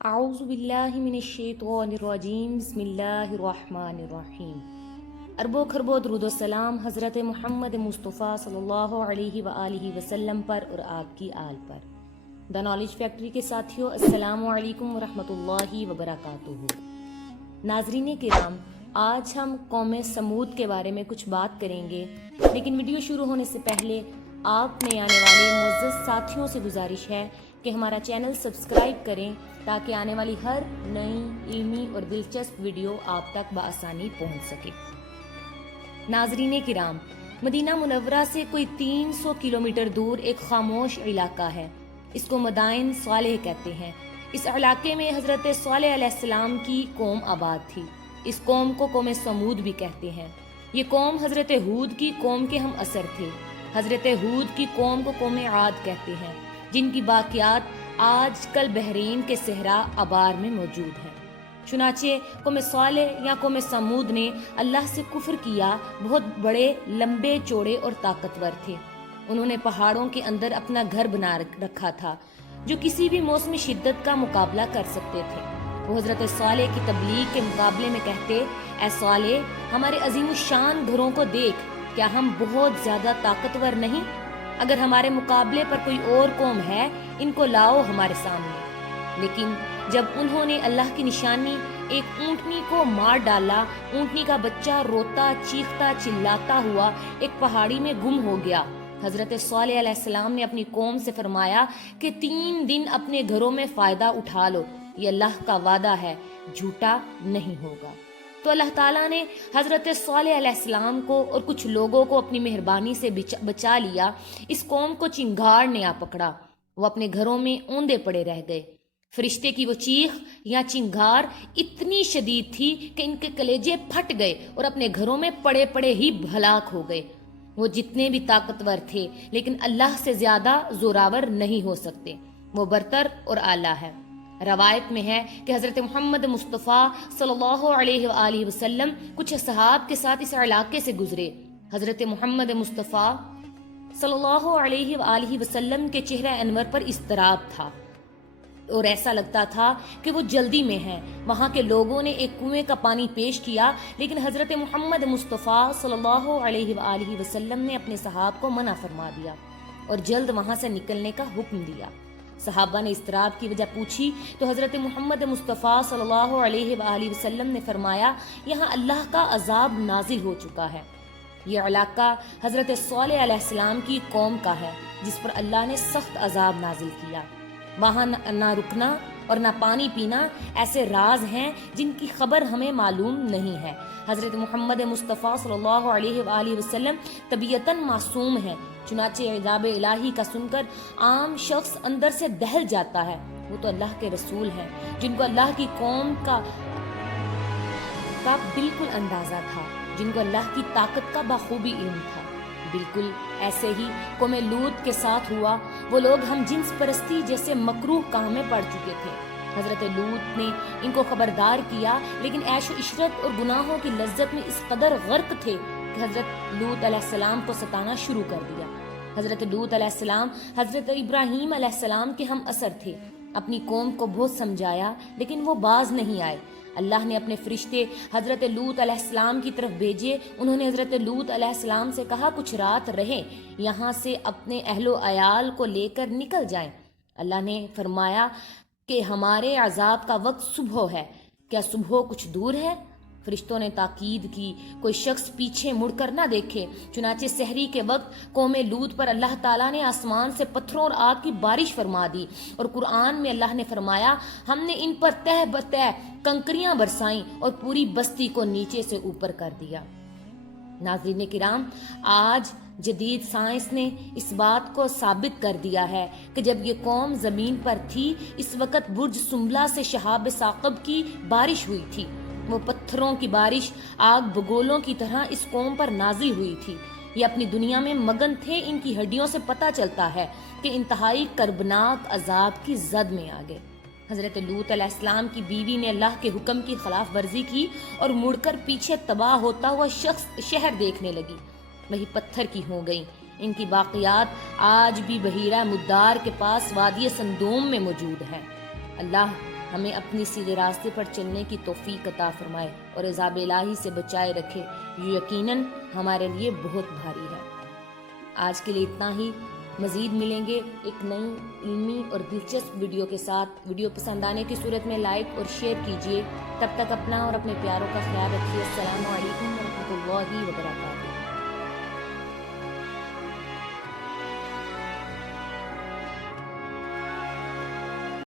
اعوذ باللہ من الشیطان الرجیم بسم اللہ الرحمن الرحیم۔ اربوں خربوں درود و سلام حضرت محمد مصطفیٰ صلی اللہ علیہ وآلہ وسلم پر اور آپ کی آل پر۔ دا نالج فیکٹری کے ساتھیوں، السلام علیکم ورحمۃ اللہ وبرکاتہ۔ ناظرین کرام، آج ہم قوم سمود کے بارے میں کچھ بات کریں گے، لیکن ویڈیو شروع ہونے سے پہلے آپ میں آنے والے معزز ساتھیوں سے گزارش ہے کہ ہمارا چینل سبسکرائب کریں تاکہ آنے والی ہر نئی علمی اور دلچسپ ویڈیو آپ تک بآسانی پہنچ سکے۔ ناظرین کرام، مدینہ منورہ سے کوئی 300 کلومیٹر دور ایک خاموش علاقہ ہے، اس کو مدائن صالح کہتے ہیں۔ اس علاقے میں حضرت صالح علیہ السلام کی قوم آباد تھی۔ اس قوم کو قوم سمود بھی کہتے ہیں۔ یہ قوم حضرت ہود کی قوم کے ہم اثر تھے۔ حضرت ہود کی قوم کو قوم عاد کہتے ہیں، جن کی باقیات آج کل بحرین کے صحرا ابار میں موجود ہیں۔ چنانچہ قوم صالح یا قوم سمود نے اللہ سے کفر کیا، بہت بڑے، لمبے، چوڑے اور طاقتور تھے۔ انہوں نے پہاڑوں کے اندر اپنا گھر بنا رکھا تھا جو کسی بھی موسم شدت کا مقابلہ کر سکتے تھے۔ وہ حضرت صالح کی تبلیغ کے مقابلے میں کہتے، اے صالح، ہمارے عظیم الشان گھروں کو دیکھ، کیا ہم بہت زیادہ طاقتور نہیں؟ اگر ہمارے مقابلے پر کوئی اور قوم ہے، ان کو لاؤ ہمارے سامنے۔ لیکن جب انہوں نے اللہ کی نشانی ایک اونٹنی کو مار ڈالا، اونٹنی کا بچہ روتا چیختا چلاتا ہوا ایک پہاڑی میں گم ہو گیا۔ حضرت صالح علیہ السلام نے اپنی قوم سے فرمایا کہ 3 دن اپنے گھروں میں فائدہ اٹھا لو، یہ اللہ کا وعدہ ہے، جھوٹا نہیں ہوگا۔ تو اللہ تعالیٰ نے حضرت صالح علیہ السلام کو اور کچھ لوگوں کو اپنی مہربانی سے بچا لیا۔ اس قوم کو چنگاڑ نے آ پکڑا، وہ اپنے گھروں میں اوندے پڑے رہ گئے۔ فرشتے کی وہ چیخ یا چنگار اتنی شدید تھی کہ ان کے کلیجے پھٹ گئے اور اپنے گھروں میں پڑے پڑے ہی ہلاک ہو گئے۔ وہ جتنے بھی طاقتور تھے لیکن اللہ سے زیادہ زوراور نہیں ہو سکتے، وہ برتر اور اعلیٰ ہے۔ روایت میں ہے کہ حضرت محمد مصطفیٰ صلی اللہ علیہ وآلہ وسلم کچھ اصحاب کے ساتھ اس علاقے سے گزرے۔ حضرت محمد مصطفیٰ صلی اللہ علیہ وآلہ وسلم کے چہرہ انور پر اضطراب تھا اور ایسا لگتا تھا کہ وہ جلدی میں ہیں۔ وہاں کے لوگوں نے ایک کنویں کا پانی پیش کیا، لیکن حضرت محمد مصطفیٰ صلی اللہ علیہ وآلہ وسلم نے اپنے صحاب کو منع فرما دیا اور جلد وہاں سے نکلنے کا حکم دیا۔ صحابہ نے اضطراب کی وجہ پوچھی تو حضرت محمد مصطفیٰ صلی اللہ علیہ وآلہ وسلم نے فرمایا، یہاں اللہ کا عذاب نازل ہو چکا ہے۔ یہ علاقہ حضرت صالح علیہ السلام کی قوم کا ہے جس پر اللہ نے سخت عذاب نازل کیا۔ وہاں نہ رکنا اور نہ پانی پینا ایسے راز ہیں جن کی خبر ہمیں معلوم نہیں ہے۔ حضرت محمد مصطفیٰ صلی اللہ علیہ وآلہ وسلم طبیعتاً معصوم ہیں، چنانچہ عذاب الہی کا سن کر عام شخص اندر سے دہل جاتا ہے۔ وہ تو اللہ کے رسول ہیں جن کو اللہ کی قوم کا بالکل اندازہ تھا، جن کو اللہ کی طاقت کا بخوبی علم تھا۔ بالکل ایسے ہی قوم لوط کے ساتھ ہوا۔ وہ لوگ ہم جنس پرستی جیسے مکروہ کام میں پڑ چکے تھے۔ حضرت لوط نے ان کو خبردار کیا، لیکن عیش و عشرت اور گناہوں کی لذت میں اس قدر غرق تھے کہ حضرت لوط علیہ السلام کو ستانا شروع کر دیا۔ حضرت لوط علیہ السلام حضرت ابراہیم علیہ السلام کے ہم اثر تھے۔ اپنی قوم کو بہت سمجھایا لیکن وہ باز نہیں آئے۔ اللہ نے اپنے فرشتے حضرت لوط علیہ السلام کی طرف بھیجے۔ انہوں نے حضرت لوط علیہ السلام سے کہا، کچھ رات رہیں، یہاں سے اپنے اہل و عیال کو لے کر نکل جائیں۔ اللہ نے فرمایا کہ ہمارے عذاب کا وقت صبح ہے، کیا صبح کچھ دور ہے؟ فرشتوں نے تاکید کی، کوئی شخص پیچھے مڑ کر نہ دیکھے۔ چنانچہ سحری کے وقت قوم لوط پر اللہ تعالیٰ نے آسمان سے پتھروں اور آگ کی بارش فرما دی، اور قرآن میں اللہ نے فرمایا، ہم نے ان پر تہ بتہ کنکریاں برسائیں اور پوری بستی کو نیچے سے اوپر کر دیا۔ ناظرین کرام، آج جدید سائنس نے اس بات کو ثابت کر دیا ہے کہ جب یہ قوم زمین پر تھی، اس وقت برج سنبلا سے شہاب ثاقب کی بارش ہوئی تھی۔ وہ پتھروں کی بارش آگ بگولوں کی طرح اس قوم پر نازل ہوئی تھی۔ یہ اپنی دنیا میں مگن تھے، ان کی ہڈیوں سے پتہ چلتا ہے کہ انتہائی کربناک عذاب کی زد میں آ گئے۔ حضرت لوط علیہ السلام کی بیوی نے اللہ کے حکم کی خلاف ورزی کی اور مڑ کر پیچھے تباہ ہوتا ہوا شہر دیکھنے لگی، وہی پتھر کی ہو گئی۔ ان کی باقیات آج بھی بحیرہ مدار کے پاس وادی سندوم میں موجود ہیں۔ اللہ ہمیں اپنی سیدھے راستے پر چلنے کی توفیق عطا فرمائے اور عذاب الہی سے بچائے رکھے، جو یقیناً ہمارے لیے بہت بھاری ہے۔ آج کے لیے اتنا ہی، مزید ملیں گے ایک نئی علمی اور دلچسپ ویڈیو کے ساتھ۔ ویڈیو پسند آنے کی صورت میں لائک اور شیئر کیجیے۔ تب تک اپنا اور اپنے پیاروں کا خیال رکھیے۔ السلام علیکم ورحمۃ اللہ وبرکاتہ۔